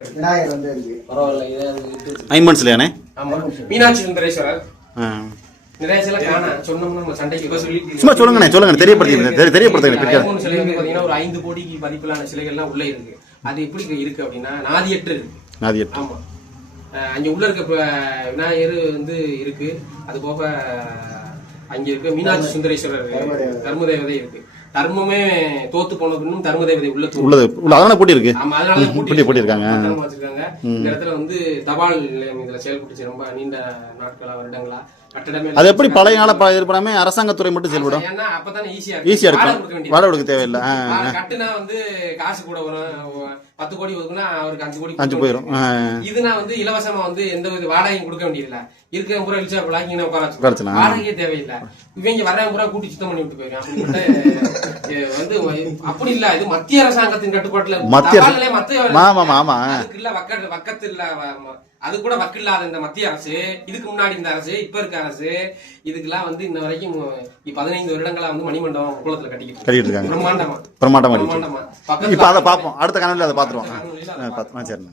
விநாயகர் வந்து இருக்கு. பரவாயில்ல. 5 monthsலயானே? ஆமா. மீனாட்சி சுந்தரேஸ்வரர். நிறைய சிலை காண சொன்னோம்னா நம்ம சண்டைக்கு சொல்லி சும்மா சொல்லுங்க தெரியப்படுத்துங்க. மூணு சிலை வந்து பாத்தீங்கன்னா ஒரு 5 கோடிக்கு மதிப்பிலான சிலைகள்லாம் உள்ள இருக்கு. அது எப்படி இருக்கு அப்படின்னா நாதியற்று இருக்கு. ஆமா. அங்க உள்ள இருக்க விநாயகர் வந்து இருக்கு. அது போக அங்க இருக்க மீனாட்சி சுந்தரேஸ்வரர் தர்மதேவதை இருக்கு. தர்மமே தோத்து போன பின்னும் தர்மதேவதை உள்ளது அதனால போட்டி இருக்கு. ஆமா, அதனால போட்டி இருக்காங்க. இந்த இடத்துல வந்து தபால் நிலையம் இதுல செயல்பட்டுச்சு ரொம்ப நீண்ட நாட்களா வருடங்களா. அது எப்படி பழைய கால இருப்பாமே அரசாங்கத்துறை மட்டும் செயல்படும். ஏன்னா அப்பதானே ஈஸியா இருக்கும். வாடகை கொடுக்க தேவையில்லை. கட்டுனா வந்து காசு கூட வரும். 10 கோடி ஒதுக்குனா அவருக்கு 5 கோடி 5 போயிடும். இதுனா வந்து இலவசமா வந்து எந்த வித வாடகையும் கொடுக்க வேண்டியதில்ல. இருக்க பூரா இழிச்சா பிளாக்கிங்க உட்கார வாடகையே தேவையில்லை. இவங்க வரவங்க பூரா கூட்டி சுத்தம் பண்ணி விட்டு போயிருக்காங்க. வந்து அப்படி இல்ல, இது மத்திய அரசாங்கத்தின் கட்டுப்பாட்டுல வக்கத்து இல்ல. அது கூட வக்கில்லாத இந்த மத்திய அரசு, இதுக்கு முன்னாடி இந்த அரசு, இப்ப இருக்க அரசு, இதுக்கெல்லாம் வந்து இன்ன வரைக்கும் 15 வருடங்களா வந்து மணிமண்டபம் குளத்துல கட்டிக்கிட்டு இருக்காங்க. பிரம்மாண்டமா இப்ப அதை பார்ப்போம். அடுத்த கனவுல அதை பாத்துருவோம். சரி.